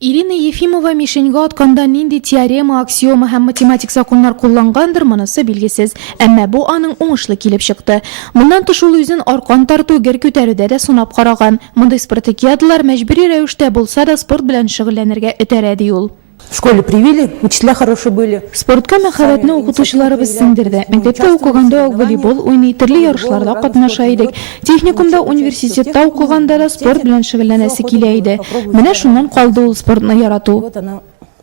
Ирина Ефимова мишеньга атканда нинди теорема, аксиома һәм математик законнар куллангандыр, монысы билгесез. Әмма бу аның уңышлы килеп чыкты. Моннан тыш ул үзен аркан тарту, гер күтәрүдә дә сынап караган. Мондый спартакиадалар мәҗбүри рәвештә булса да спорт белән шөгыльләнергә өтерә ди ул. В школе привили, учителя хорошие были. Спортка мәхәббәтне укытучыларыбыз сеңдерде. Мәктәптә укыганда волейбол уйный, төрле ярышларда катнаша идек. Техникумда, университетта укыганда да спорт белән шөгыльләнәсе килә иде. Менә шуннан калды ул спортны ярату. Вот она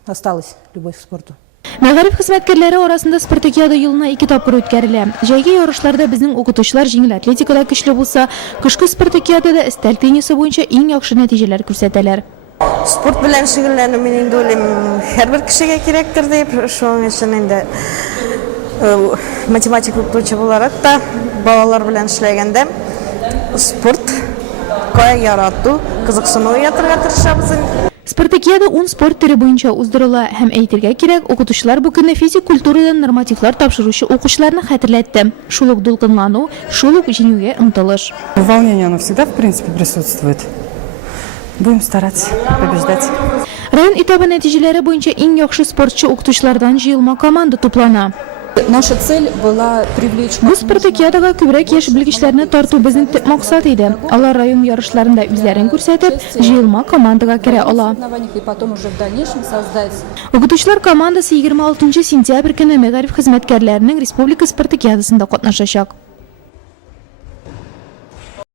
осталась, любовь к спорту. Мәгариф хезмәткәрләре арасында спартакиада елына 2 тапкыр үткәрелә. Җәйге ярышларда безнең укытучылар җиңел атлетикада көчле булса, кышкы спартакиадада өстәл теннисы буенча иң яхшы нәтиҗәләр күрсәтәләр. Спорт белән шөгыльләнү мин инде уйлыйм, һәрбер кешегә кирәктер дип, шуның өчен инде математик укытучы буларак та балалар белән эшләгәндә спортка ярату, кызыксыну уятырга тырышабыз. Спартакиада 10 спорт төре буенча уздырыла һәм әйтергә кирәк, укытучылар бу көнне физик культурадан нормативлар тапшыручы укучыларны хәтерләтте. Шул ук дулкынлану, шул ук җиңүгә омтылыш. Волнение, оно всегда, в принципе, присутствует. Будем стараться побеждать. Район этабы нәтиҗәләре буенча иң яхшы спортчы укытучылардан җыелма команда туплана. Наша цель была привлечь... Бу спартакиадага күбрәк яшь белгечләрне тарту безнең төп максат иде. Алар район ярышларында үзләрен күрсәтеп, җыелма командага керә ала. И потом уже в дальнейшем создать... Укытучылар командасы 26 сентябрь көнне мәгариф хезмәткәрләренең республика спартакиадасында катнашачак.